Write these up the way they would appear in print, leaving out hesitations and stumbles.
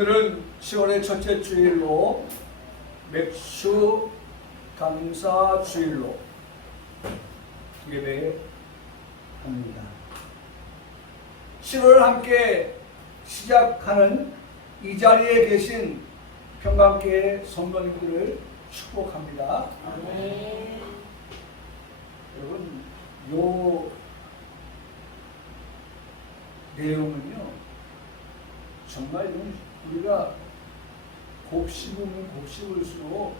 오늘은 10월의 첫째 주일로 맥주 감사 주일로 예배합니다. 10월 함께 시작하는 이 자리에 계신 평강교회 성도님들을 축복합니다. 아멘. 여러분, 요 내용은요, 정말 우리가 곱씹으면 곱씹을수록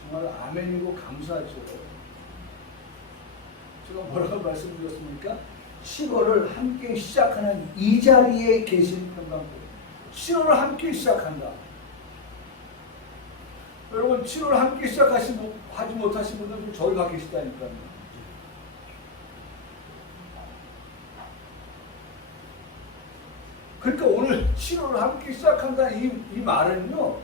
정말 아멘이고 감사하죠. 제가 뭐라고 말씀드렸습니까? 10월을 함께 시작하는 이 자리에 계신 평강교회, 7월을 함께 시작한다. 여러분, 7월 함께 하지 못하신 분들 좀 저희 가 계시다니까요. 그러니까 오늘 7월을 함께 시작한다 이 말은요,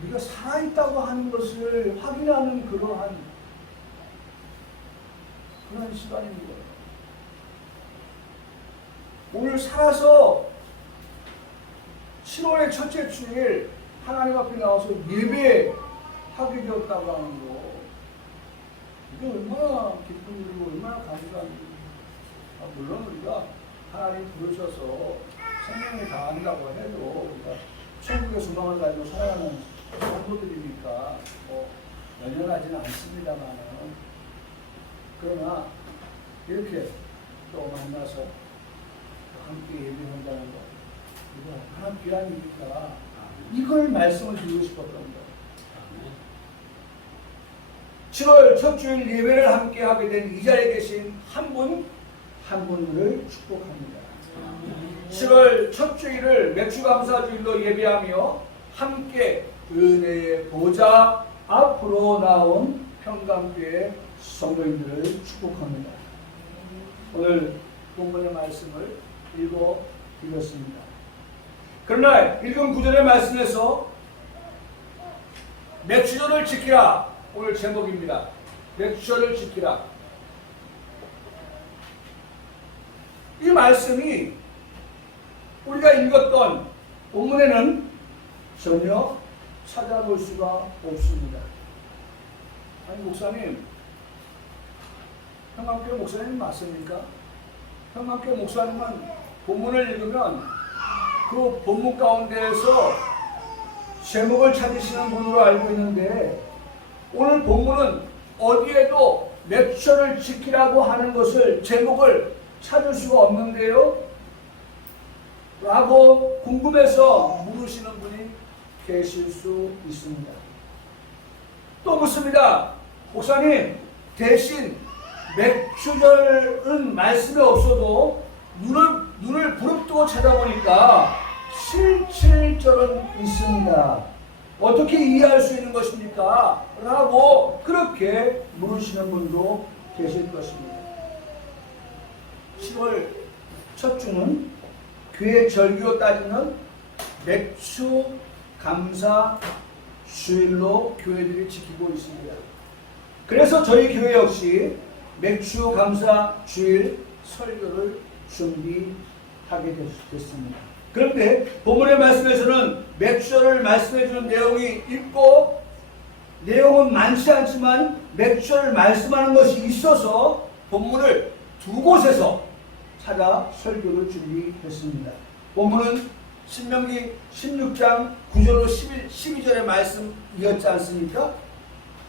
우리가 살아있다고 하는 것을 확인하는 그러한 시간입니다. 오늘 살아서 7월의 첫째 주일 하나님 앞에 나와서 예배하게 되었다고 하는 거, 이게 얼마나 기쁜 일이고 얼마나 감사한 일이고. 물론 우리가 하나님 부르셔서 생명을 다한다고 해도 우리가 천국의 소망을 가지고 살아가는 성도들이니까 연연하지는 않습니다만은, 그러나 이렇게 또 만나서 함께 예배한다는 것, 이거 하나 귀한 일이니까 이걸 말씀을 드리고 싶었던 거예요. 7월 첫 주일 예배를 함께 하게 된 이 자리에 계신 한 분을 축복합니다. 7월 첫 주일을 맥주감사주일로 예배하며 함께 은혜의 보좌 앞으로 나온 평강교회 성도님들을 축복합니다. 오늘 본문의 말씀을 읽어드렸습니다. 그러나 읽은 구절의 말씀에서 맥주절을 지키라, 오늘 제목입니다. 맥주절을 지키라. 이 말씀이 우리가 읽었던 본문에는 전혀 찾아볼 수가 없습니다. 아니, 목사님, 평강교회 목사님 맞습니까? 평강교회 목사님은 본문을 읽으면 그 본문 가운데에서 제목을 찾으시는 분으로 알고 있는데, 오늘 본문은 어디에도 맥주절을 지키라고 하는 것을, 제목을 찾을 수가 없는데요? 라고 궁금해서 물으시는 분이 계실 수 있습니다. 또 묻습니다. 목사님, 대신 맥주절은 말씀이 없어도 눈을 부릅뜨고 찾아보니까 77절은 있습니다. 어떻게 이해할 수 있는 것입니까? 라고 그렇게 물으시는 분도 계실 것입니다. 10월 첫 주는 교회 절기로 따지는 맥주 감사 주일로 교회들이 지키고 있습니다. 그래서 저희 교회 역시 맥주 감사 주일 설교를 준비하게 됐습니다. 그런데 본문의 말씀에서는 맥주절을 말씀해주는 내용이 있고, 내용은 많지 않지만 맥주절을 말씀하는 것이 있어서 본문을 두 곳에서 찾아 설교를 준비했습니다. 본문은 신명기 16장 9절로 12절의 말씀이었지 않습니까?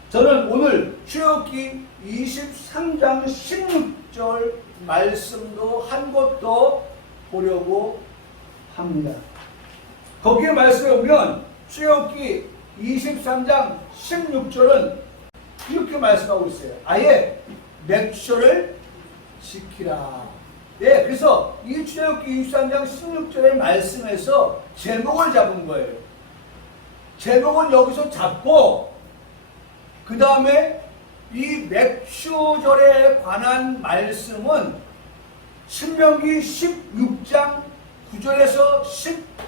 저는 오늘 출애굽기 23장 16절 말씀도 한 것 더 보려고 합니다. 거기에 말씀해 보면 출애굽기 23장 16절은 이렇게 말씀하고 있어요. 아예 맥주절을 지키라. 네, 그래서 이 출애굽기 23장 16절의 말씀에서 제목을 잡은 거예요. 제목은 여기서 잡고, 그 다음에 이 맥주절에 관한 말씀은 신명기 16장 9절에서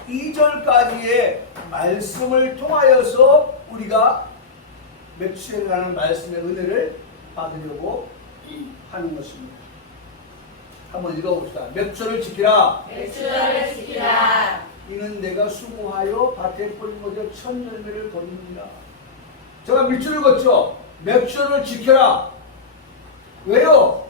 12절까지의 말씀을 통하여서 우리가 맥주절에 관한 말씀의 은혜를 받으려고 하는 것입니다. 한번 읽어봅시다. 맥주를 지키라. 맥주를 지키라. 이는 내가 수고하여 밭에 뿌린 것에 첫 열매를 거두니라. 제가 밑줄 읽었죠. 맥주를 지켜라. 왜요?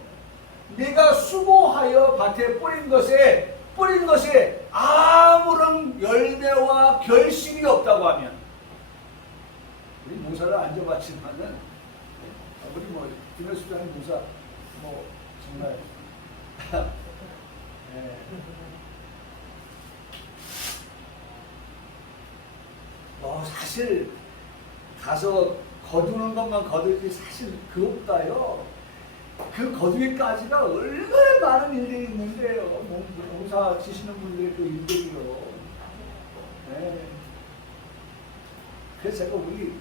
네가 수고하여 밭에 뿌린 것에 아무런 열매와 결실이 없다고 하면, 우리 농사를 안 져봤지만은 우리 뭐 김혜수장님 농사 뭐 정말 네. 사실 가서 거두는 것만 거두지 사실 그것보다요, 그 거두기까지가 얼마나 많은 일들이 있는데요. 농사 지시는 분들의 그 일들이요. 네. 그래서 제가 우리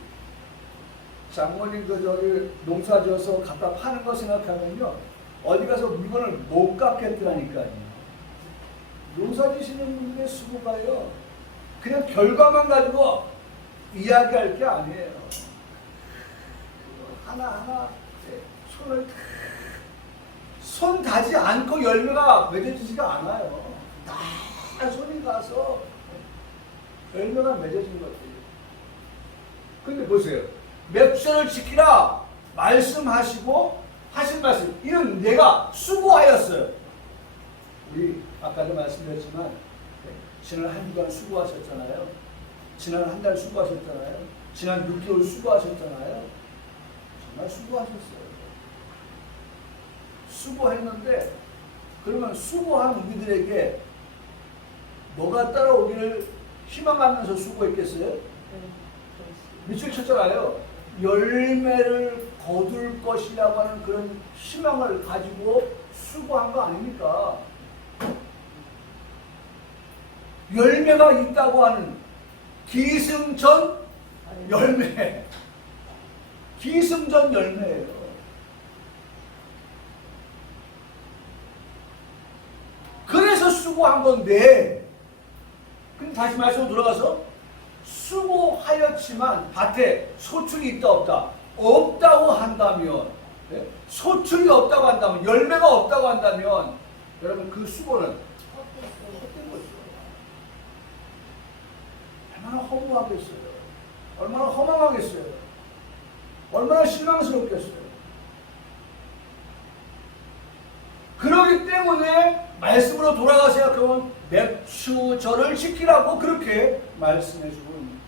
장모님도 저기 농사 져서 갖다 파는 거 생각하면요, 어디 가서 물건을 못 갚겠더라니까요. 농사 지시는 분들의 수고가요, 그냥 결과만 가지고 이야기할 게 아니에요. 하나하나 손 다지 않고 열매가 맺어지지가 않아요. 다 손이 가서 열매가 맺어진 것들이에요. 근데 보세요. 맥주를 지키라 말씀하시고 하신 말씀, 이는 내가 수고하였어요. 우리 아까도 말씀드렸지만 지난 한 주간 수고하셨잖아요. 지난 한 달 수고하셨잖아요. 지난 6개월 수고하셨잖아요. 정말 수고하셨어요. 수고했는데, 그러면 수고한 우리들에게 뭐가 따라오기를 희망하면서 수고했겠어요? 밑줄 쳤잖아요. 열매를 거둘 것이라고 하는 그런 희망을 가지고 수고한 거 아닙니까? 열매가 있다고 하는 기승전 열매. 기승전 열매예요. 그래서 수고한 건데, 그럼 다시 말씀으로 돌아가서 수고하였지만 밭에 소출이 있다 없다? 없다고 한다면, 소출이 없다고 한다면, 열매가 없다고 한다면, 여러분 그 수고는 헛된 거죠. 얼마나 허무하겠어요. 얼마나 허망하겠어요. 얼마나 실망스럽겠어요. 그러기 때문에 말씀으로 돌아가 생각하면 맥주절을 지키라고 그렇게 말씀해 주고 있습니다.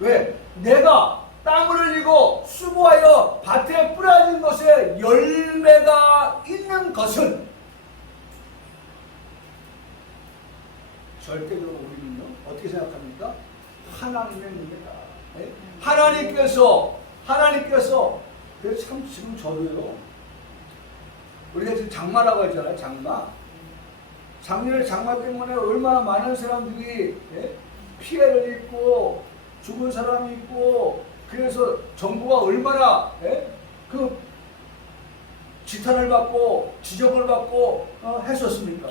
왜? 내가 땀을 흘리고 수고하여 밭에 뿌려진 것에 열매가 있는 것은 절대적으로 우리는요, 어떻게 생각합니까? 하나님의 은혜다. 네? 하나님께서 그래서 참 지금 저도요, 우리가 지금 장마라고 했잖아요. 작년에 장마 때문에 얼마나 많은 사람들이 피해를 입고 죽은 사람이 있고, 그래서 정부가 얼마나 그 지탄을 받고 지적을 받고 했었습니까?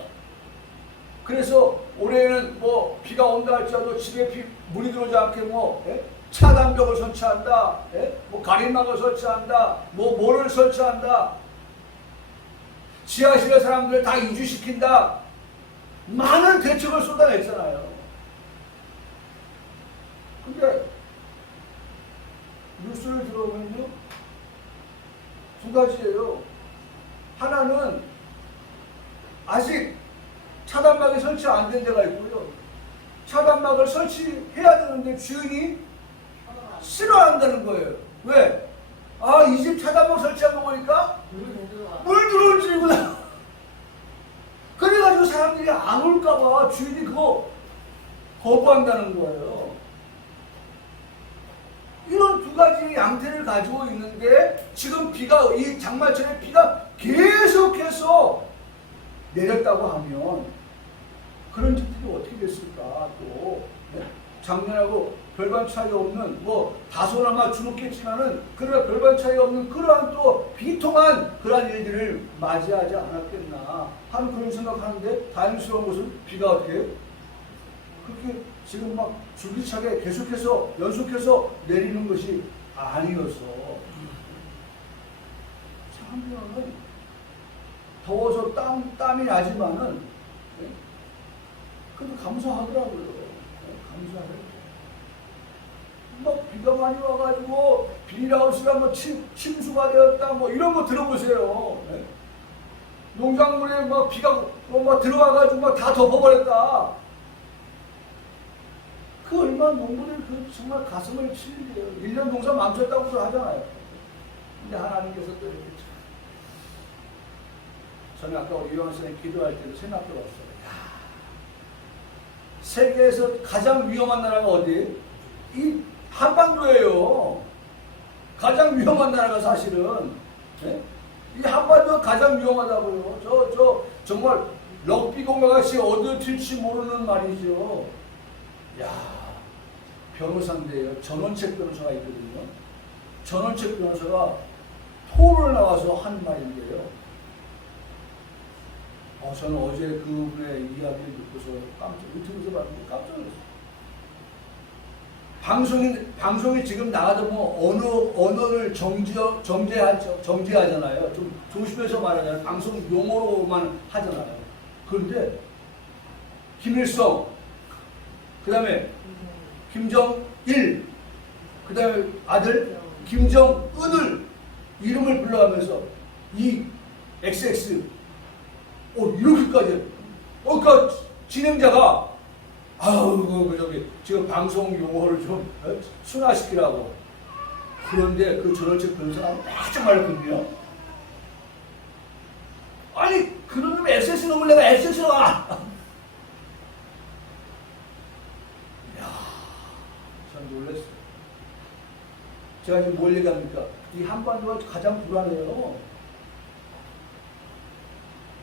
그래서 올해는 뭐 비가 온다 할지라도 집에 물이 들어오지 않게 차단벽을 설치한다, 뭐 가림막을 설치한다, 뭐를 설치한다, 지하실의 사람들을 다 이주시킨다, 많은 대책을 쏟아냈잖아요. 근데 뉴스를 들어보면요, 두 가지예요. 하나는 아직 차단막이 설치 안 된 데가 있고요, 차단막을 설치해야 되는데 주인이 싫어한다는 거예요. 왜? 이 집 차단막 설치한 거 보니까 물 들어올 줄이구나. 그래가지고 사람들이 안 올까봐 주인이 그거 거부한다는 거예요. 이런 두 가지 양태를 가지고 있는데, 지금 이 장마철에 비가 계속해서 내렸다고 하면 그런 집들이 어떻게 됐을까? 또 작년하고 별반 차이 없는, 다소나마 주눅했지만은 그러나 별반 차이 없는 그러한 또 비통한 그러한 일들을 맞이하지 않았겠나 하는 그런 생각하는데, 다행스러운 것은 비가 어떻게 그렇게 지금 막 줄기차게 계속해서 연속해서 내리는 것이 아니어서, 사람들은 더워서 땀이 나지만은 예? 그래도 감사하더라고요. 예? 감사해요. 막 비가 많이 와가지고 비닐하우스가 뭐 침수가 되었다 뭐 이런 거 들어보세요. 예? 농작물에 막 비가 막 들어와가지고 막 다 덮어버렸다. 그 얼마나 농부들 그 정말 가슴을 치는데요. 1년 농사 망쳤다고도 하잖아요. 근데 하나님께서 또 이렇게 저는 아까 우리 요한 선생님 기도할 때도 생각해봤어요. 세계에서 가장 위험한 나라가 어디? 이 한반도예요. 가장 위험한 나라가 사실은. 네? 이 한반도가 가장 위험하다고요. 정말 럭비공같이 얻어질지 모르는 말이죠. 야, 변호사인데요. 전원책 변호사가 있거든요. 전원책 변호사가 토론을 나와서 한 말인데요. 저는 어제 그분의 이야기를 듣고서 유튜브에서 봤는데 깜짝 놀랐어요. 방송이 지금 나가도 뭐 언어를 정제하잖아요. 좀 조심해서 말하잖아요. 방송 용어로만 하잖아요. 그런데 김일성, 그 다음에 김정일, 그 다음에 아들 김정은을 이름을 불러가면서 이 XX 이렇게까지 그러니까 진행자가 지금 방송 용어를 좀 순화시키라고. 그런데 그 전원책 변호사가 깜짝 말했거든요. 아니 그런 놈 SS 놈을 내가 SS로 가. 참 놀랐어요. 제가 지금 뭘 얘기합니까? 이 한반도가 가장 불안해요.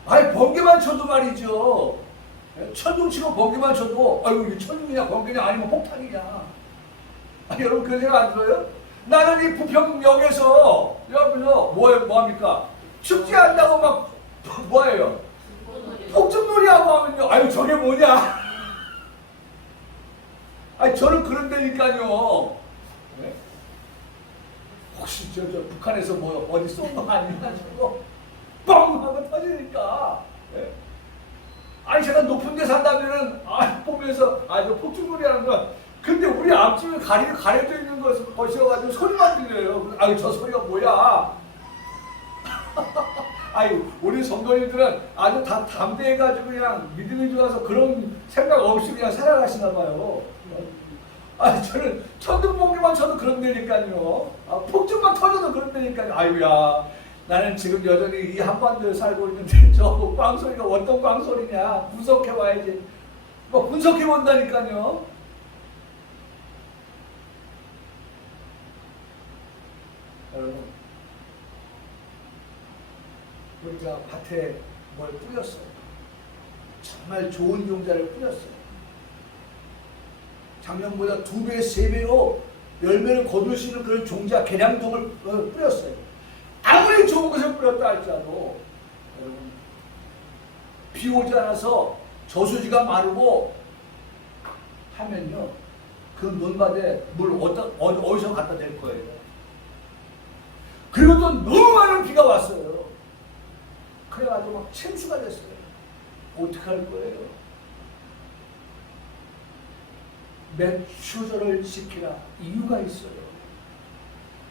아니 번개만 쳐도 말이죠. 천둥 치고 번개만 쳐도 아이고 이게 천둥이냐 번개냐 아니면 폭탄이냐. 아니 여러분 그런 생각 안 들어요? 나는 이 부평역에서 여기서 뭐합니까? 축제한다고 막 뭐예요? 폭죽놀이하고 하면요. 아유 저게 뭐냐? 아니 저는 그런 데니까요. 네? 혹시 저 북한에서 뭐 어디 쏜 거 아니가지고 뻥 하고 터지니까. 예? 아니 제가 높은 데 산다면은 보면서 저 폭죽놀이 하는 거야. 근데 우리 앞집에 가려져 있는 것이어가지고 소리만 들려요. 아유 저 소리가 뭐야? 아유 우리 성도님들은 아주 다 담대해가지고 그냥 믿음이 좋아서 그런 생각 없이 그냥 살아가시나 봐요. 저는 천둥번개만 쳐도 그런 데니까요. 폭죽만 터져도 그런 데니까요. 아유야. 나는 지금 여전히 이 한반도에 살고 있는데 저 빵소리가 어떤 빵소리냐 분석해봐야지. 뭐 분석해본다니까요. 여러분 우리가 밭에 뭘 뿌렸어요. 정말 좋은 종자를 뿌렸어요. 작년보다 2배, 3배로 열매를 거둘 수 있는 그런 종자, 계량종을 뿌렸어요. 아무리 좋은 것을 뿌렸다 할지라도 여러분 비 오지 않아서 저수지가 마르고 하면요 그 논밭에 물 어디서 갖다 댈 거예요. 그리고 또 너무 많은 비가 왔어요. 그래가지고 막 침수가 됐어요. 어떻게 할 거예요? 맥추절을 지키라. 이유가 있어요.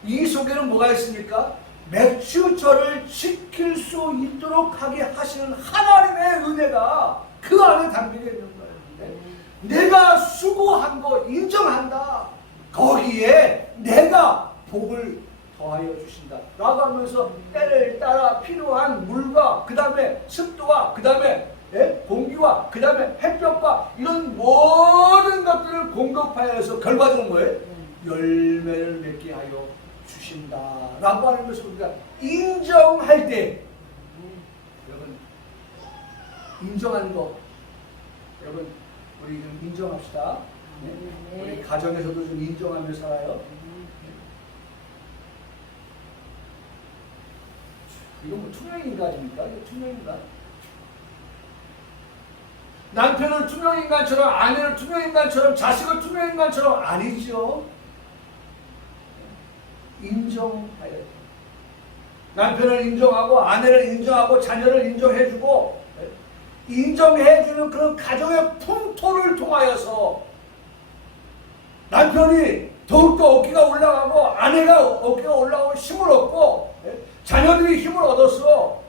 이 속에는 뭐가 있습니까? 맥추절을 지킬 수 있도록 하게 하시는 하나님의 은혜가 그 안에 담겨져 있는 거예요. 내가 수고한 거 인정한다. 거기에 내가 복을 더하여 주신다. 라고 하면서 때를 따라 필요한 물과 그 다음에 습도와 그 다음에 공기와 그 다음에 햇볕과 이런 모든 것들을 공급하여서 결과적으로 뭐예요? 열매를 맺게 하여 주신다 라고 하는 것을 우리가 인정할 때 여러분 인정하는 거 여러분 우리 좀 인정합시다. 네? 우리 가정에서도 좀 인정하며 살아요. 이건 뭐 투명인간입니까? 이거 투명인간? 남편을 투명인간처럼 아내를 투명인간처럼 자식을 투명인간처럼 아니죠. 인정하여 남편을 인정하고 아내를 인정하고 자녀를 인정해주고 인정해주는 그런 가정의 풍토를 통하여서 남편이 더욱더 어깨가 올라가고 아내가 어깨가 올라가고 힘을 얻고 자녀들이 힘을 얻어서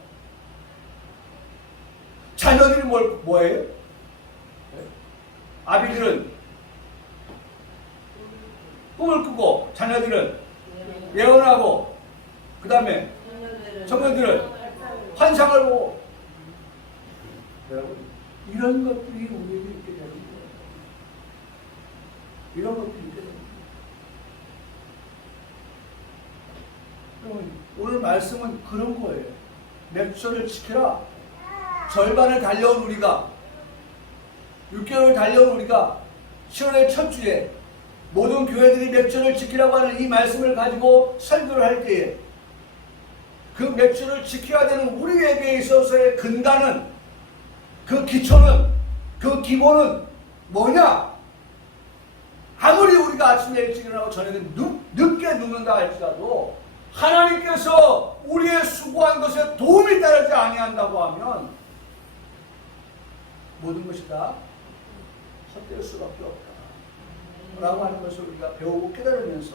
자녀들이 뭐예요? 아비들은 꿈을 꾸고 자녀들은 예언하고 그 다음에 청년들은 환상을 보고 여러분 이런 것들이 우리에게 있게 되는 거예요. 이런 것들이 있게 되는 거예요. 여러분 오늘 말씀은 그런 거예요. 맥주를 지켜라. 절반을 달려온 우리가 6개월 달려온 우리가 10월의 첫 주에 모든 교회들이 맥주를 지키라고 하는 이 말씀을 가지고 설교를 할 때에 그 맥주를 지켜야 되는 우리에게 있어서의 근간은 그 기초는 그 기본은 뭐냐? 아무리 우리가 아침에 일찍 일어나고 저녁에 늦게 눕는다 할지라도 하나님께서 우리의 수고한 것에 도움이 따르지 아니한다고 하면 모든 것이 다 헛될 수밖에 없다 라고 하는 것을 우리가 배우고 깨달으면서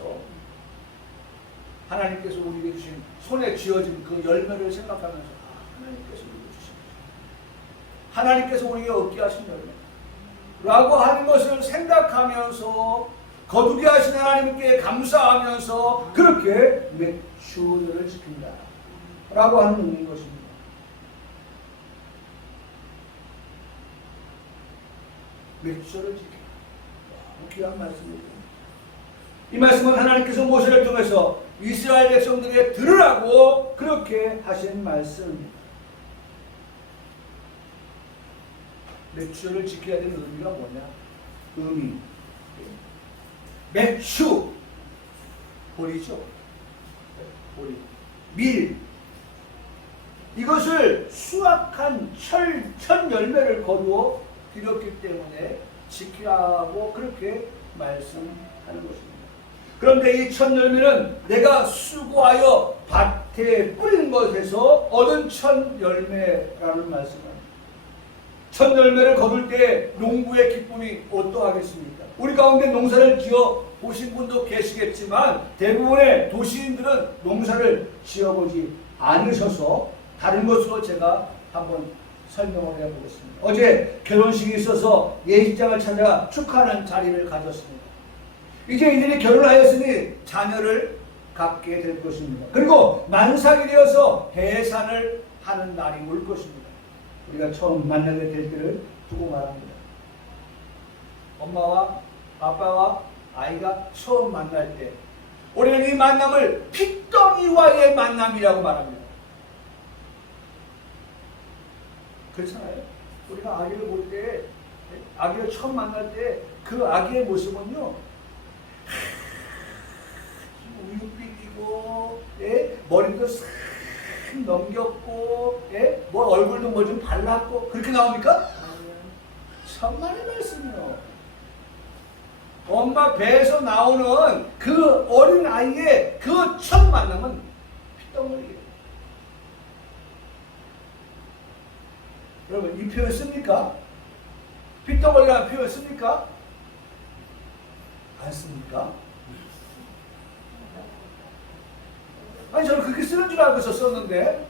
하나님께서 우리에게 주신 손에 쥐어진 그 열매를 생각하면서 하나님께서 우리에게 주신 하나님께서 우리에게 얻게 하신 열매 라고 하는 것을 생각하면서 거두게 하신 하나님께 감사하면서 그렇게 맥주들을 지킨다 라고 하는 의미인 것입니다. 맥주를 지킨다. 귀한 말씀입니다. 이 말씀은 하나님께서 모세를 통해서 이스라엘 백성들에게 들으라고 그렇게 하신 말씀입니다. 맥주를 지켜야 되는 의미가 뭐냐? 의미. 맥주. 보리죠. 보리. 밀. 이것을 수확한 천 열매를 거두어 드렸기 때문에 지키라고 그렇게 말씀하는 것입니다. 그런데 이 천 열매는 내가 수고하여 밭에 뿌린 것에서 얻은 천 열매라는 말씀입니다. 천 열매를 거둘 때 농부의 기쁨이 어떠하겠습니까? 우리 가운데 농사를 지어 보신 분도 계시겠지만 대부분의 도시인들은 농사를 지어보지 않으셔서 다른 것으로 제가 한번 설명을 해보겠습니다. 어제 결혼식이 있어서 예식장을 찾아 축하하는 자리를 가졌습니다. 이제 이들이 결혼하였으니 자녀를 갖게 될 것입니다. 그리고 만삭이 되어서 해산을 하는 날이 올 것입니다. 우리가 처음 만나게 될 때를 두고 말합니다. 엄마와 아빠와 아이가 처음 만날 때 우리는 이 만남을 핏덩이와의 만남이라고 말합니다. 그렇잖아요. 우리가 아기를 볼 때, 아기를 처음 만날 때 그 아기의 모습은요, 우유빛이고, 머리도 싹 넘겼고, 뭐 얼굴도 뭐 좀 발랐고, 그렇게 나옵니까? 천만의 말씀이요. 엄마 배에서 나오는 그 어린 아이의 그 첫 만남은 핏덩어리예요. 여러분, 이 표현 씁니까? 핏덩어리라는 표현 씁니까? 안 씁니까? 아니, 저는 그렇게 쓰는 줄 알고서 썼는데.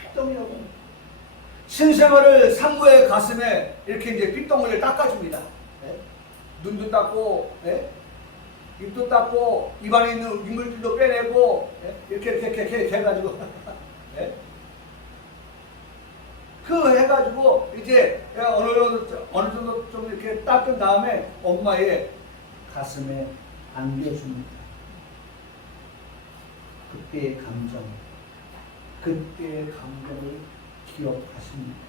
핏덩이라고. 신생아를 산모의 가슴에 이렇게 이제 핏덩어리를 닦아줍니다. 눈도 닦고, 입도 닦고, 입안에 있는 이물질도 빼내고, 이렇게 해가지고. 그 해가지고, 이제 어느 정도 좀 이렇게 닦은 다음에 엄마의 가슴에 안겨줍니다. 그때의 감정, 그때의 감정을 기억하십니다.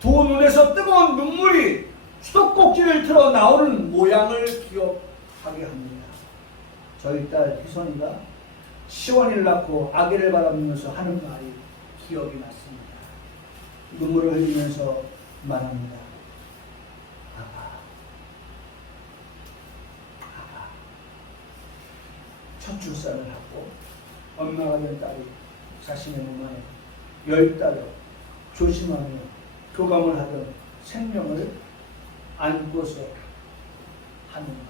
두 눈에서 뜨거운 눈물이 수도꼭지를 틀어 나오는 모양을 기억하게 합니다. 저희 딸 희선이가 시원이를 낳고 아기를 바라보면서 하는 말이 기억이 났습니다. 눈물을 흘리면서 말합니다. 아빠, 아빠. 첫 출산을 하고 엄마가 된 딸이 자신의 몸 안에 10달을 조심하며 교감을 하던 생명을 안고서 하는 말.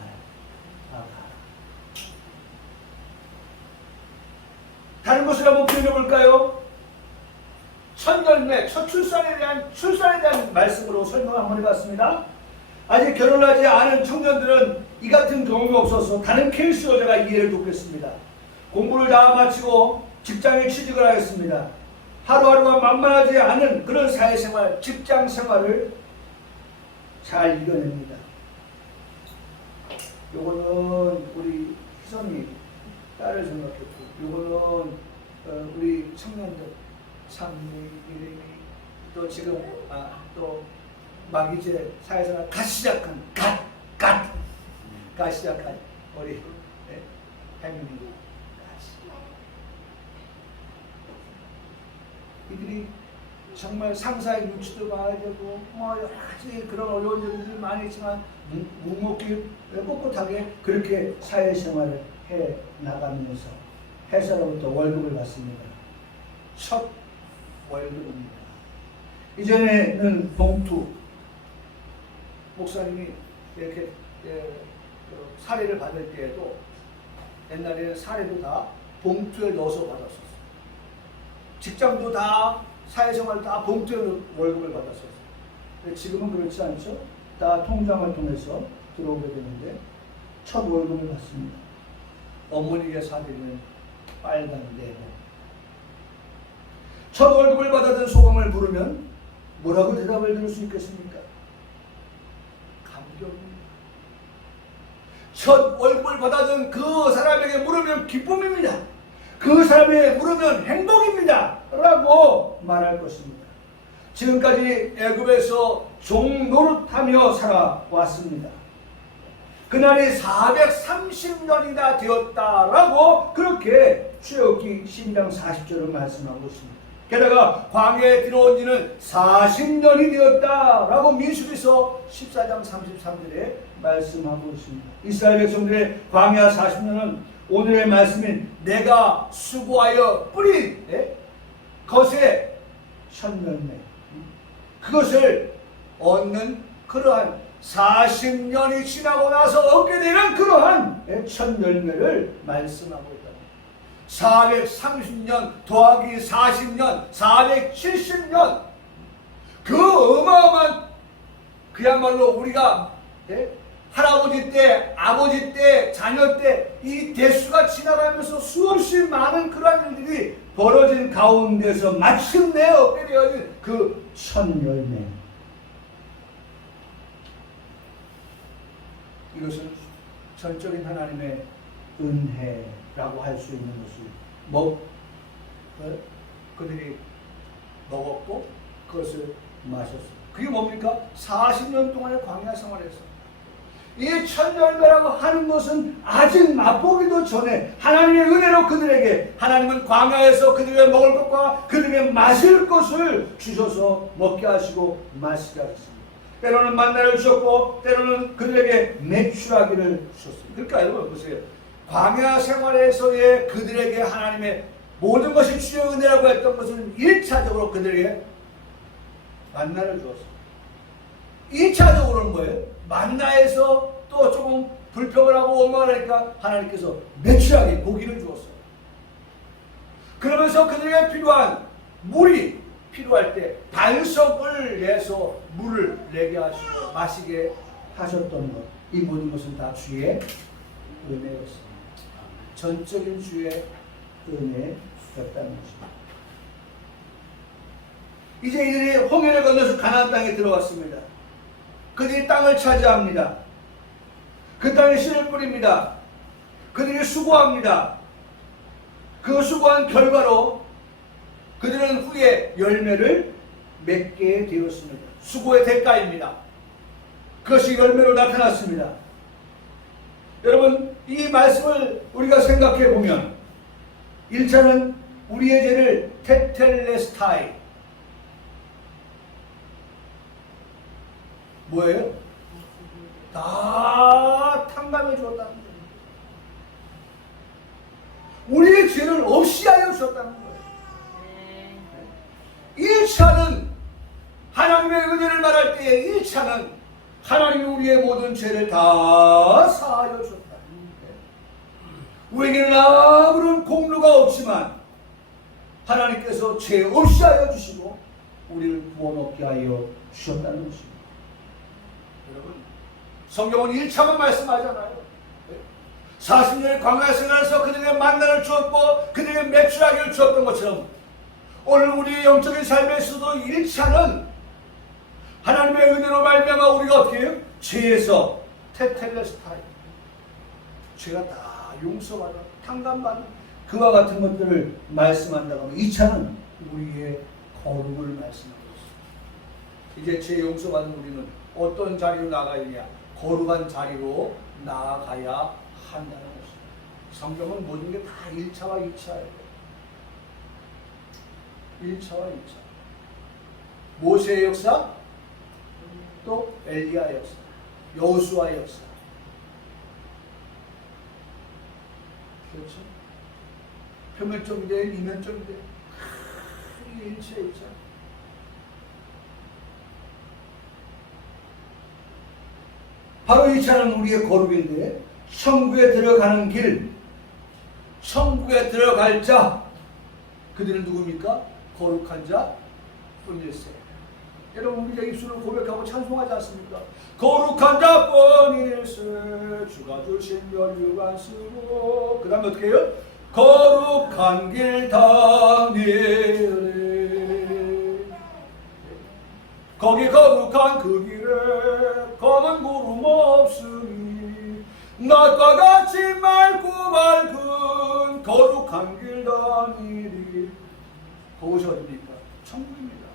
다른 것을 한번 표현해 볼까요? 첫 열매, 첫 출산에 대한 말씀으로 설명 한번 해봤습니다. 아직 결혼하지 않은 청년들은 이 같은 경험이 없어서 다른 케이스로 제가 이해를 돕겠습니다. 공부를 다 마치고 직장에 취직을 하겠습니다. 하루하루가 만만하지 않은 그런 사회생활, 직장생활을 잘 이겨냅니다. 요거는 우리 희선이 딸을 생각했고, 요거는 우리 청년들, 상미, 이름이 또 지금 또 막 이제 사회생활 갓 시작한 시작한 우리 혜민이 이들이 정말 상사의 눈치도 봐야 되고 뭐 여러 가지 그런 어려운 일들이 많이 있지만 묵묵히 꿋꿋하게 그렇게 사회생활을 해 나가면서 회사로부터 월급을 받습니다. 첫 월급입니다. 이전에는 봉투, 목사님이 이렇게 사례를 받을 때에도 옛날에는 사례도 다 봉투에 넣어서 받았었어요. 직장도 다 사회생활 다 봉투에 월급을 받았었어요. 지금은 그렇지 않죠? 다 통장을 통해서 들어오게 되는데 첫 월급을 받습니다. 어머니가 사드리는 빨간 네모. 첫 월급을 받아든 소감을 물으면 뭐라고 대답을 들을 수 있겠습니까? 감격입니다. 첫 월급을 받아든 그 사람에게 물으면 기쁨입니다. 그 사람에게 물으면 행복입니다. 라고 말할 것입니다. 지금까지 애굽에서 종노릇하며 살아왔습니다. 그날이 430년이나 되었다라고 그렇게 출애굽기 12장 40절을 말씀하고 있습니다. 게다가 광야에 들어온 지는 40년이 되었다라고 민수기서 14장 33절에 말씀하고 있습니다. 이스라엘 백성들의 광야 40년은 오늘의 말씀인 내가 수고하여 뿌린 것의 첫 열매, 그것을 얻는 그러한 40년이 지나고 나서 얻게 되는 그러한 첫 열매를 말씀하고 있다. 430년 더하기 40년 470년, 그 어마어마한, 그야말로 우리가 할아버지 때, 아버지 때, 자녀 때 이 대수가 지나가면서 수없이 많은 그러한 일들이 벌어진 가운데서 마침내 얻게 되어진 그 첫 열매, 이것은 전적인 하나님의 은혜라고 할 수 있는 것을 그들이 먹었고 그것을 마셨어요. 그게 뭡니까? 40년 동안의 광야 생활에서 이 첫 열매라고 하는 것은 아직 맛보기도 전에 하나님의 은혜로 그들에게, 하나님은 광야에서 그들에게 먹을 것과 그들에게 마실 것을 주셔서 먹게 하시고 마시게 하셨습니다. 때로는 만나를 주셨고 때로는 그들에게 매출하기를 주셨습니다. 그러니까 여러분 보세요. 광야 생활에서의 그들에게 하나님의 모든 것이 주의 은혜라고 했던 것은 1차적으로 그들에게 만나를 주었습니다. 2차적으로는 뭐예요? 만나에서 또 조금 불평을 하고 원망을 하니까 하나님께서 매출하게 고기를 주었어요. 그러면서 그들에게 필요한 물이 필요할 때 반석을 내서 물을 내게 하시고 마시게 하셨던 것, 이 모든 것은 다 주의 은혜였습니다. 전적인 주의 은혜였다는 것입니다. 이제 이들이 홍해를 건너서 가나안 땅에 들어갔습니다. 그들이 땅을 차지합니다. 그 땅에 씨를 뿌립니다. 그들이 수고합니다. 그 수고한 결과로 그들은 후에 열매를 맺게 되었습니다. 수고의 대가입니다. 그것이 열매로 나타났습니다. 여러분, 이 말씀을 우리가 생각해 보면 1차는 우리의 죄를 테텔레스타이, 뭐예요? 다 탕감해 주었다는 거예요. 죄를 없이 하여 주셨다는 거예요. 1차는 하나님의 은혜를 말할 때에 1차는 하나님이 우리의 모든 죄를 다 사하여 주셨다. 우리에게는 아무런 공로가 없지만 하나님께서 죄 없이 하여 주시고 우리를 구원 얻게 하여 주셨다는 것입니다. 여러분, 성경은 1차만 말씀하잖아요. 40년의 광야 생활에서 그들에게 만나를 주었고 그들에게 매출하기를 주었던 것처럼 오늘 우리의 영적인 삶에서도 1차는 하나님의 은혜로 말미암아 우리가 어떻게 해요? 죄에서 테텔레스타이, 죄가 다 용서받아 탕감받는 그와 같은 것들을 말씀한다고 하면 2차는 우리의 거룩을 말씀하고 있습니다. 이제 죄 용서받는 우리는 어떤 자리로 나가야 되냐? 거룩한 자리로 나아가야 한다는 것입니다. 성경은 모든 게 다 1차와 2차예요. 1차와 2차. 모세의 역사, 또 엘리야 역사, 여호수아의 역사. 그렇죠? 표면적인데 이면적인데 이게 1차, 2차. 바로 2차는 우리의 거룩인데 천국에 들어가는 길, 천국에 들어갈 자, 그들은 누굽니까? 거룩한 자 뿐일세. 여러분, 우리가 입술로 고백하고 찬송하지 않습니까? 거룩한 자뿐일세 주가 주신 멸류관 쓰고 그 다음에 어떻게 해요? 거룩한 길 다니래. 거기 거룩한 그 길에 검은 구름 없으니 낮과 같이 맑고 밝은 거룩한 길 다니리. 그것이 어디입니까? 천국입니다.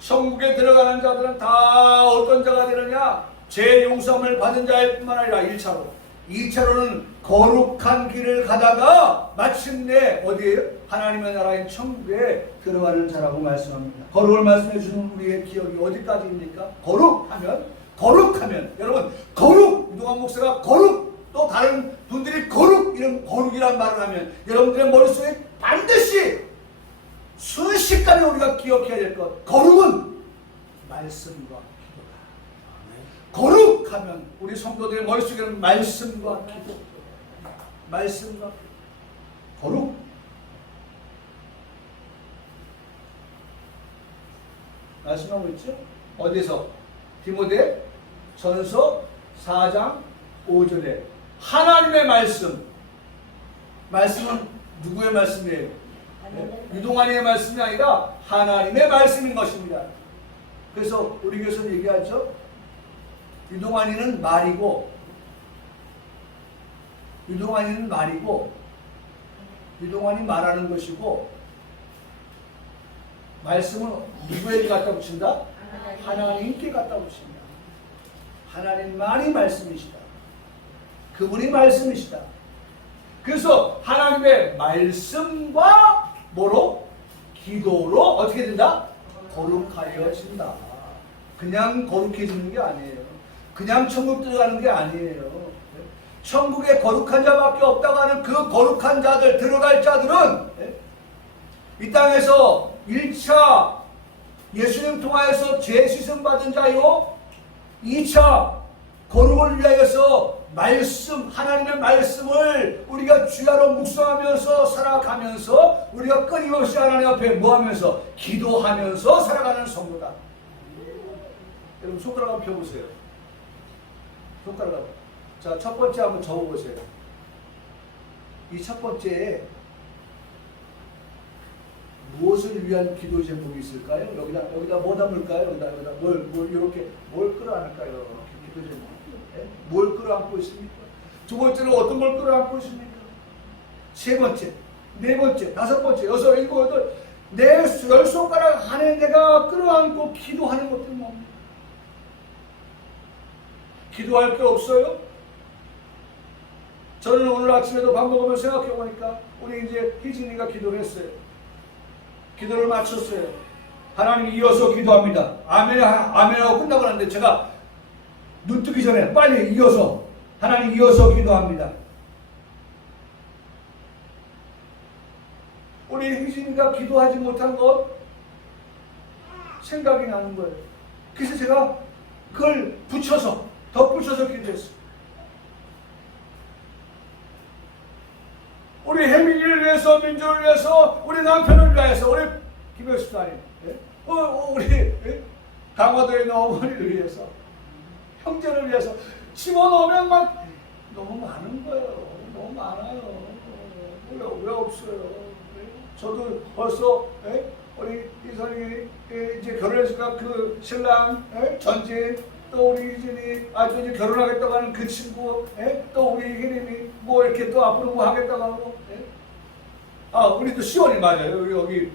천국에 들어가는 자들은 다 어떤 자가 되느냐? 죄 용서함을 받은 자일 뿐만 아니라 1차로 2차로는 거룩한 길을 가다가 마침내 어디에요? 하나님의 나라인 천국에 들어가는 자라고 말씀합니다. 거룩을 말씀해 주는 우리의 기억이 어디까지입니까? 거룩하면 여러분, 거룩, 유동환 목사가 거룩, 또 다른 분들이 거룩, 이런 거룩이란 말을 하면 여러분들의 머릿속에 반드시 순식간에 우리가 기억해야 될 것, 거룩은 말씀과 기도다. 거룩하면 우리 성도들의 머릿속에는 말씀과 기도, 말씀과 거룩. 말씀하고 있죠? 어디서? 디모데 전서 4장 5절에 하나님의 말씀. 말씀은 누구의 말씀이에요? 유동환이의 말씀이 아니라 하나님의 말씀인 것입니다. 그래서 우리 교수는 얘기하죠. 유동환이는 말이고 유동환이 말하는 것이고 말씀은 누구에게 갖다 붙인다? 하나님께 갖다 붙인다. 하나님만이 말씀이시다. 그분이 말씀이시다. 그래서 하나님의 말씀과 뭐로? 기도로 어떻게 된다? 거룩하여진다. 그냥 거룩해지는 게 아니에요. 그냥 천국 들어가는 게 아니에요. 천국에 거룩한 자밖에 없다고 하는 그 거룩한 자들, 들어갈 자들은 이 땅에서 1차 예수님 통하여서 죄 씻음 받은 자요, 2차 거룩을 위하여서 말씀, 하나님의 말씀을 우리가 주야로 묵상하면서 살아가면서 우리가 끊임없이 하나님 앞에 뭐하면서 기도하면서 살아가는 성도다. 여러분 손가락 한번 펴보세요. 손가락 한번. 자, 첫 번째 한번 적어보세요. 이 첫 번째에 무엇을 위한 기도 제목이 있을까요? 여기다 뭐 담을까요? 여기다 뭘 이렇게 뭘 끌어안을까요? 기도 제목. 뭘 끌어안고 있습니까? 두 번째는 어떤 걸 끌어안고 있습니까? 세 번째, 네 번째, 다섯 번째, 여섯, 일곱, 여덟, 내 열 손가락 안에 내가 끌어안고 기도하는 것들은 뭡니까? 기도할 게 없어요? 저는 오늘 아침에도 밥 먹으면서 생각해 보니까 우리 이제 희진이가 기도를 했어요. 기도를 마쳤어요. 하나님 이어서 기도합니다. 아멘하고 끝나고 났는데 제가 눈 뜨기 전에 빨리 이어서 하나님 이어서 기도합니다. 우리 혜진이가 기도하지 못한 것 생각이 나는 거예요. 그래서 제가 그걸 덧붙여서 기도했어요. 우리 혜민이를 위해서, 민주를 위해서, 우리 남편을 위해서, 우리 김효수 사님, 우리 강화도에 있는 어머니를 위해서, 형제를 위해서 집어넣으면 막 너무 많은 거예요. 너무 많아요. 왜 없어요? 저도 벌써 우리 이선이 이제 결혼했으니까 그 신랑 전진, 또 우리 이진이 아주 이제 결혼하겠다고 하는 그 친구, 또 우리 혜림이 뭐 이렇게 또 앞으로 뭐 하겠다고 하고, 우리 또 시원이 맞아요. 여기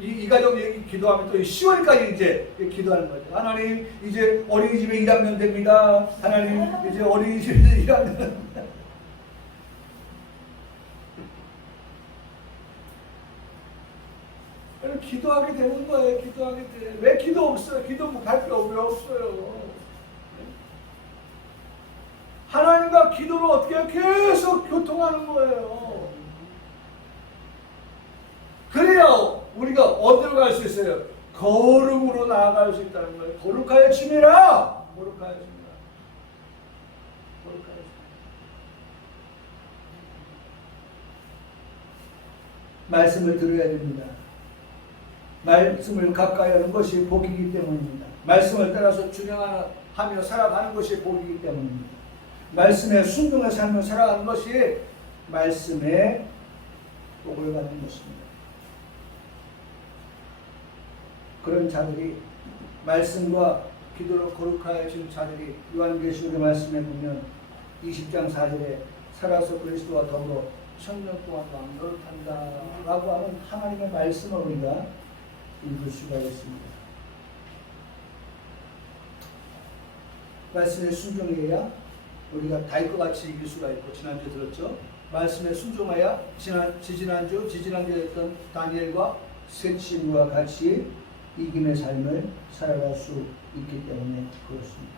이 가족 얘기 기도하면 또 시원이까지 이제 기도하는 거죠. 하나님 이제 어린이집에 1학년 됩니다. 하나님 이제 어린이집에 1학년 됩니다. 기도하게 되는 거예요. 기도하게 돼. 왜 기도 없어요? 기도 할 필요 왜 없어요? 하나님과 기도를 어떻게 계속 교통하는 거예요. 그래야 우리가 어디로 갈 수 있어요? 거룩으로 나아갈 수 있다는 거예요. 거룩하여 지내라. 거룩하여 지내라. 거룩하여 지내라. 말씀을 들어야 됩니다. 말씀을 가까이 하는 것이 복이기 때문입니다. 말씀을 따라서 준행하며 살아가는 것이 복이기 때문입니다. 말씀에 순종해 살며 살아가는 것이 말씀의 복을 받는 것입니다. 그런 자들이 말씀과 기도로 거룩하여진 자들이 요한계시록의 말씀에 보면 20장 4절에 살아서 그리스도와 더불어 천년 동안 왕노릇한다 라고 하는 하나님의 말씀을 우리가 읽을 수가 있습니다. 말씀에 순종해야 우리가 다윗과 같이 이길 수가 있고, 지난주에 들었죠? 말씀에 순종해야 지지난주에 했던 다니엘과 셋 친구와 같이 이김의 삶을 살아갈 수 있기 때문에 그렇습니다.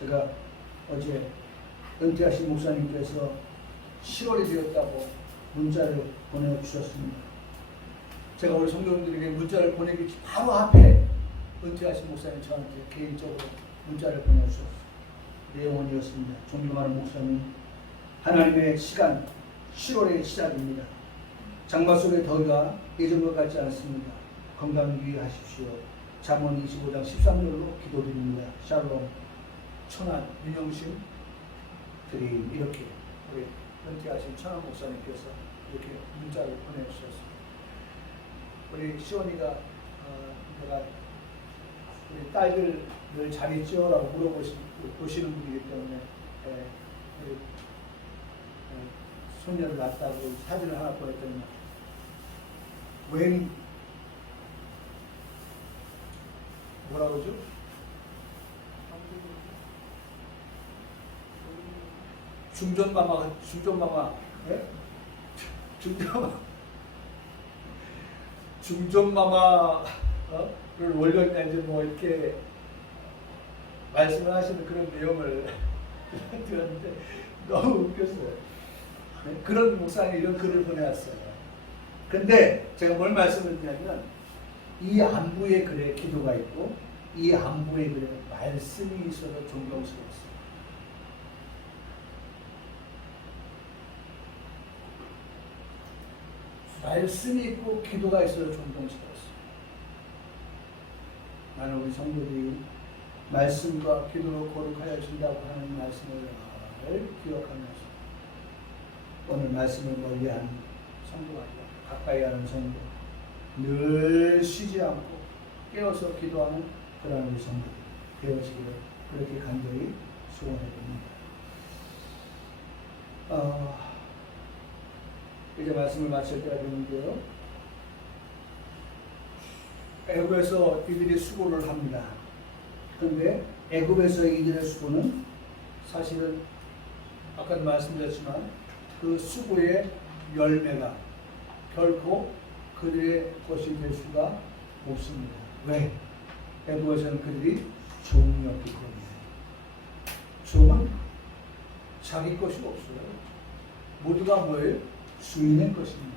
제가 어제 은퇴하신 목사님께서 10월이 되었다고 문자를 보내주셨습니다. 제가 우리 성도님들에게 문자를 보내기 바로 앞에 은퇴하신 목사님 저한테 개인적으로 문자를 보내주셨어요. 내용은 이었습니다. 존경하는 목사님, 하나님의 시간 10월의 시작입니다. 장마 속의 더위가 예전과 같지 않습니다. 건강 유의하십시오. 잠언 25장 13절로 기도드립니다. 샬롬, 천안, 윤영신 드림. 이렇게 우리 은퇴하신 천안 목사님께서 이렇게 문자를 보내주셨습니다. 우리 시원이가 내가 우리 딸들 잘 있죠? 라고 물어보시는 분이기 때문에 우리 손녀를 낳았다고 사진을 하나 보냈더니 웬 뭐라 그러죠? 중전마마 중전마마를 원래는 뭐 이렇게 말씀을 하시는 그런 내용을 들었는데 너무 웃겼어요. 그런 목사님이 이런 글을 보내왔어요. 근데 제가 뭘 말씀을 드리냐면 이 안부의 글에 기도가 있고 이 안부의 글에 말씀이 있어서 존경스러웠어요. 말씀이 있고 기도가 있어서 존경스러웠어요. 나는 우리 성도들이 말씀과 기도로 거룩하여 준다고 하는 말씀을 기억하면서 오늘 말씀을 멀리하는 성도가 아니라 가까이 하는 성도, 늘 쉬지 않고 깨어서 기도하는 그런 우리 성도 되어지기를 그렇게 간절히 소원해 봅니다. 이제 말씀을 마칠 때가 되는데요. 애굽에서 이들이 수고를 합니다. 그런데 애굽에서 이들의 수고는 사실은 아까도 말씀드렸지만 그 수고의 열매가 결코 그들의 것이 될 수가 없습니다. 왜? 애굽에서는 그들이 종이었기 때문에. 종은 자기 것이 없어요. 모두가 뭐예요? 주인의 것입니다.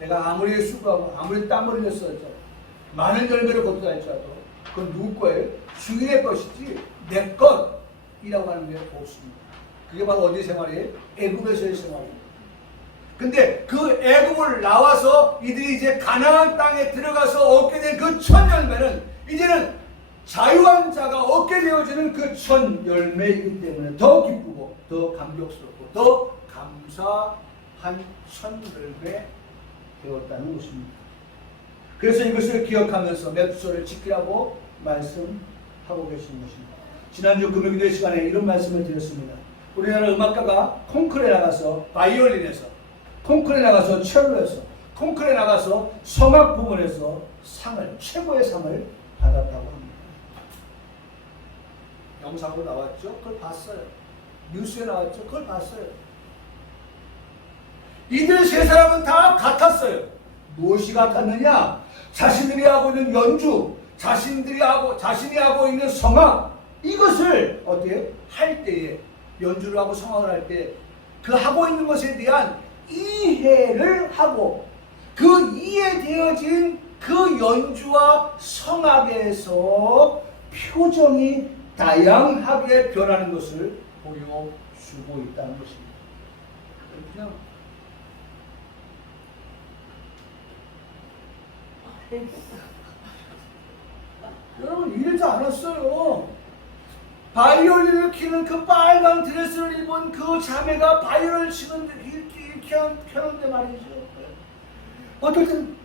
내가 아무리 수고하고 아무리 땀을 흘렸어도 많은 열매를 거두다 할지라도 그건 누구 거예요? 주인의 것이지 내 것이라고 하는 게 없습니다. 그게 바로 어디 생활이에요? 애굽에서의 생활입니다. 근데 그 애굽을 나와서 이들이 이제 가나안 땅에 들어가서 얻게 된 그 첫 열매는 이제는 자유한 자가 얻게 되어지는 그 첫 열매이기 때문에 더 기쁘고 더 감격스럽고 더 감사한 첫 열매 되었다는 것입니다. 그래서 이것을 기억하면서 몇 절을 지키라고 말씀하고 계신 것입니다. 지난주 금요일 시간에 이런 말씀을 드렸습니다. 우리나라 음악가가 콩쿠르에 나가서 바이올린에서, 콩쿠르에 나가서 첼로에서, 콩쿠르에 나가서 성악 부문에서 최고의 상을 받았다고 합니다. 영상으로 나왔죠? 그걸 봤어요. 뉴스에 나왔죠? 그걸 봤어요. 이들 세 사람은 다 같았어요. 무엇이 같았느냐? 자신들이 하고 있는 연주, 자신이 하고 있는 성악, 이것을 어떻게 할 때에, 연주를 하고 성악을 할 때 그 하고 있는 것에 대한 이해를 하고 그 이해되어진 그 연주와 성악에서 표정이 다양하게 변하는 것을 보여주고 있다는 것입니다. 그냥 여러분 이러지 않았어요. 바이올린을 키는 그 빨간 드레스를 입은 그 자매가 바이올린을 치는데 이렇게 켜는데 말이죠. 어떨 땐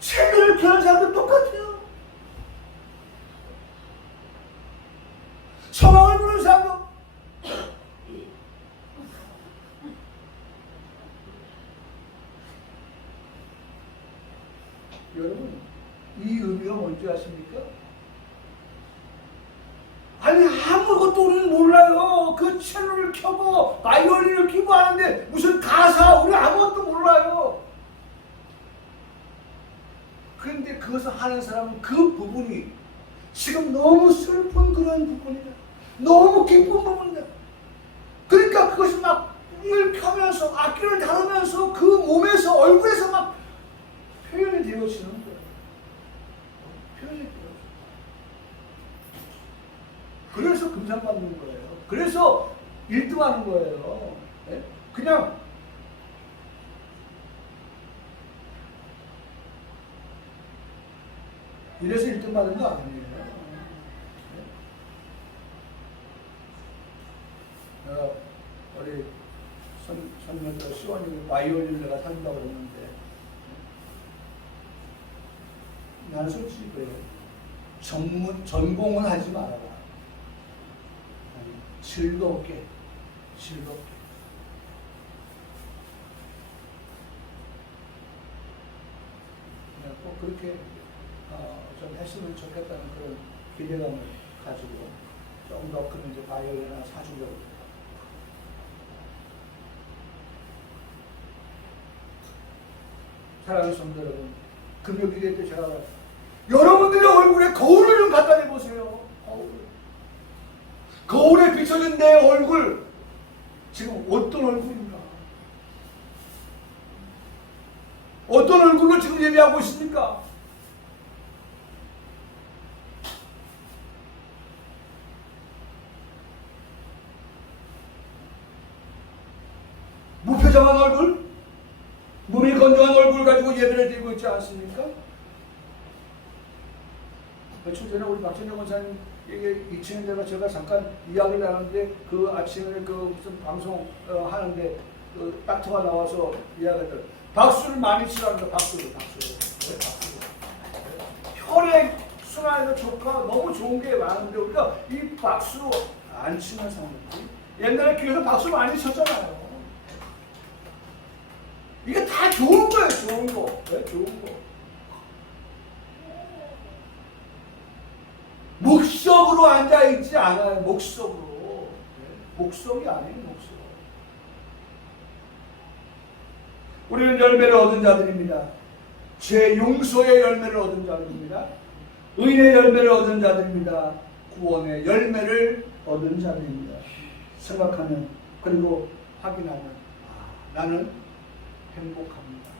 첼로를 켜는 사람도 똑같아요. 성악을 부르는 사람도 여러분 이 의미가 뭔지 아십니까? 아니 아무것도 우리는 몰라요. 그 첼로를 켜고 바이올린을 켜고 하는데 무슨 가사 우리 아무것도 몰라요. 그런데 그것을 하는 사람은 그 부분이 지금 너무 슬픈 그런 부분이다. 너무 기쁜 부분이다. 그러니까 그것이 막 이를 켜면서 악기를 다루면서 그 몸에서 얼굴에서 막 표현이 되어지는 거예요. 표현이 되어져. 그래서 금상받는 거예요. 그래서 1등하는 거예요. 네? 그냥 이래서 1등 받은 거 아니에요. 네? 우리 선녀들 시원이 바이올린 내가 산다고 그랬는데 나는 솔직히 그래요. 전공은 하지 말아라. 즐겁게. 그냥 꼭 그렇게 좀 했으면 좋겠다는 그런 기대감을 가지고 좀 더 크면 이제 바이올린 하나 사주려고. 사랑하는 성도 여러분, 금요일에 때 제가 여러분들의 얼굴에 거울을 좀 갖다 대보세요. 거울에 비춰진 내 얼굴 지금 어떤 얼굴인가? 어떤 얼굴로 지금 예배하고 있습니까? 무표정한 얼굴? 몸이 건조한 얼굴 가지고 예배를 드리고 있지 않습니까? 며칠 전에 우리 박진영 권사님 2층에 내가 제가 잠깐 이야기를 하는데 그 아침에 그 무슨 방송 하는데 그 닥터가 나와서 이야기를 박수를 많이 치라는데 박수를. 혈액 순환에도 좋고 너무 좋은 게 많은데 우리가 이 박수 안 치는 사람들 옛날에 교회에서 박수 많이 쳤잖아요. 이게 다 좋은 거예요, 좋은 거. 네, 좋은 거. 목석으로 앉아있지 않아요, 목석으로. 네, 목석이 아니에요, 목석. 우리는 열매를 얻은 자들입니다. 죄 용서의 열매를 얻은 자들입니다. 의의 열매를 얻은 자들입니다. 구원의 열매를 얻은 자들입니다. 생각하면 그리고 확인하면 나는 행복합니다.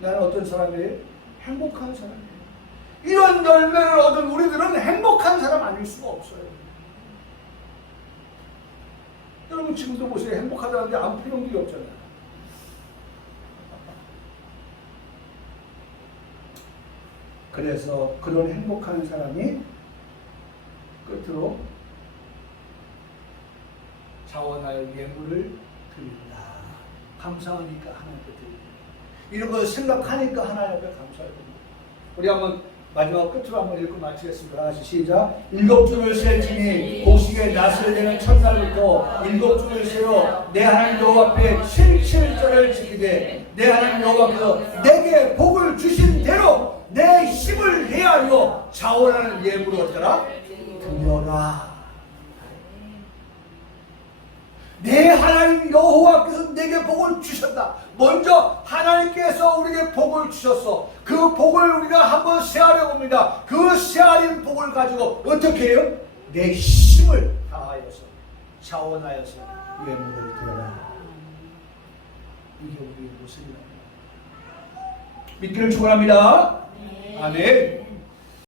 나는 어떤 사람이에요? 행복한 사람이에요. 이런 열매를 얻은 우리들은 행복한 사람 아닐 수가 없어요. 여러분 지금도 보세요. 행복하다는데 안 풀린 게 없잖아요. 그래서 그런 행복한 사람이 끝으로 자원하여 예물을 드린다. 감사하니까 하나님께 드립니다. 이런 걸 생각하니까 하나님 앞에 감사해야 됩니다. 우리 한번 마지막 끝으로 한번 읽고 마치겠습니다. 같이 시작. 일곱 주를 셀지니 곡식의 낫을 내는 첫날부터 일곱 주를 세어 내 하나님 여호와 앞에 7일절을 지키되 내 하나님 여호와께서 내게 복을 주신 대로 내 힘을 헤아려 자원하는 예물을 어쩌라? 드려라. 내 하나님 여호와께서 내게 복을 주셨다. 먼저 하나님께서 우리에게 복을 주셨어. 그 복을 우리가 한번 세하려 봅니다. 그 세하린 복을 가지고 어떻게 해요? 내 힘을 다하여서 자원하여서 예물을 드려라. 이게 우리의 모습이다. 믿기를 축원합니다. 아멘.